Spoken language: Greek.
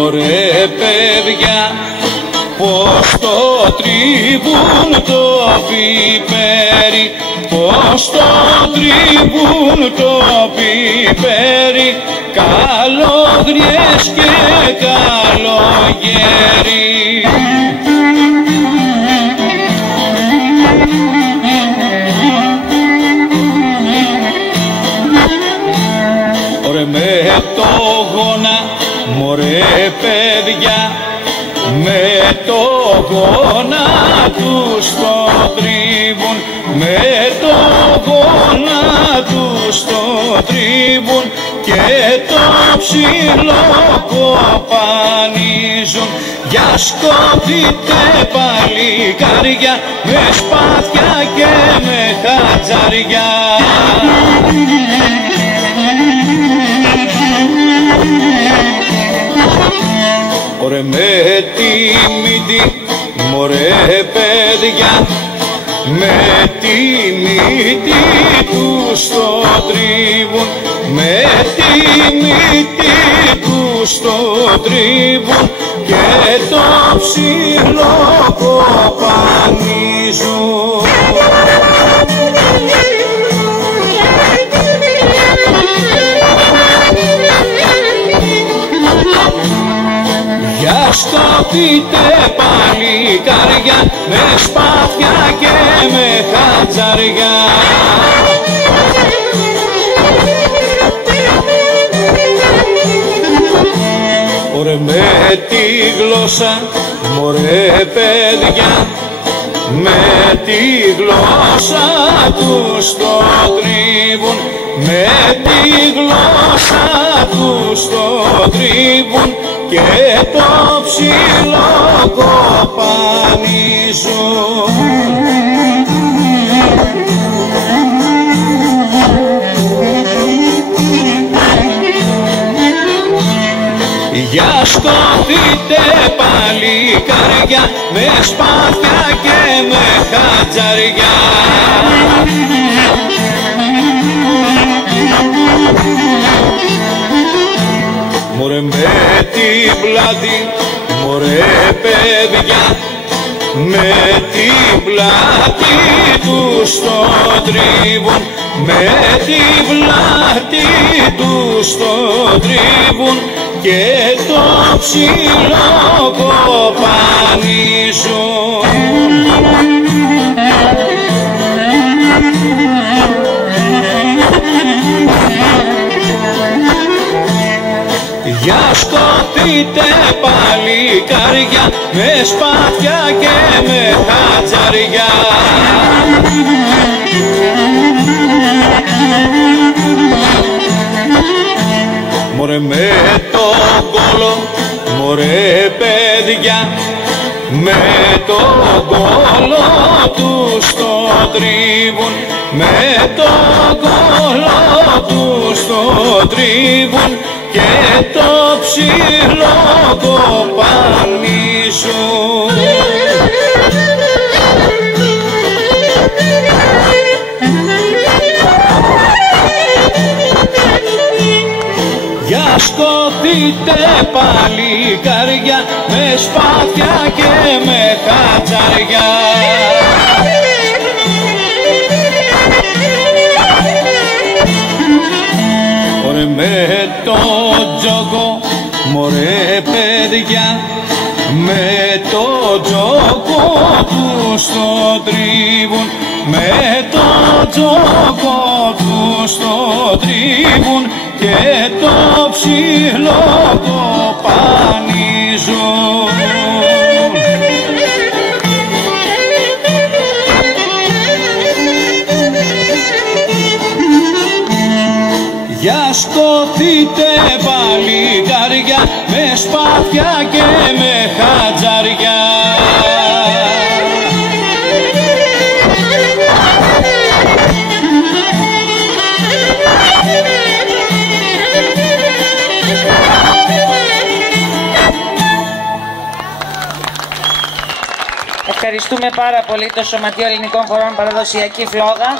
Μωρέ παιδιά, πως το τρίβουν το πιπέρι, πως το τρίβουν το πιπέρι, καλόγριες και καλογέρι. Ωρε με το γόνα, μωρέ παιδιά, με το γόνα τους το τρίβουν, με το γόνα τους το τρίβουν και το ψηλό κοπανίζουν. Για σκοτείτε παλικάρια με σπάθια και με χατζαριά. Ωρε με τη μύτη, μωρέ παιδιά, με τη μύτη τους το τρίβουν, με τη μύτη τους το τρίβουν και το ψηλό κοπανίζουν. Για σκοτείτε παλικάρια με σπάθια και με χατζαριά. Ωρε με τη γλώσσα, μωρέ παιδιά, με τη γλώσσα τους το τρίβουν, με τη γλώσσα τους το τρίβουν και το ψηλό κοπανίζουν. Για σκοτείτε παλικάρια με σπάθια και με χατζαριά. Μωρέ με την πλάτη, μωρέ παιδιά, με την πλάτη τους το τρίβουν, με την πλάτη τους το τρίβουν και το ψηλό κοπανίζουν. Για σκοτείτε παλικάρια με σπάθια και με χατζαριά. Μωρέ με το κόλο, μωρέ παιδιά, με το κόλο τους το τρίβουν, με το κόλο τους το τρίβουν και το ψηλό κοπανίζουν. Για σκοτείτε παλικάρια με σπάθια και με χατζαριά. Ωρε με το τζόκο, μωρέ παιδιά, με το τζόκο τους το τρίβουν, με το τζόκο τους το τρίβουν και το ψηλό κοπανίζουν. Για σκοτείτε παλικάρια με σπάθια και με χατζαριά. Ευχαριστούμε πάρα πολύ το Σωματείο Ελληνικών Χωρών Παραδοσιακή Φλόγα.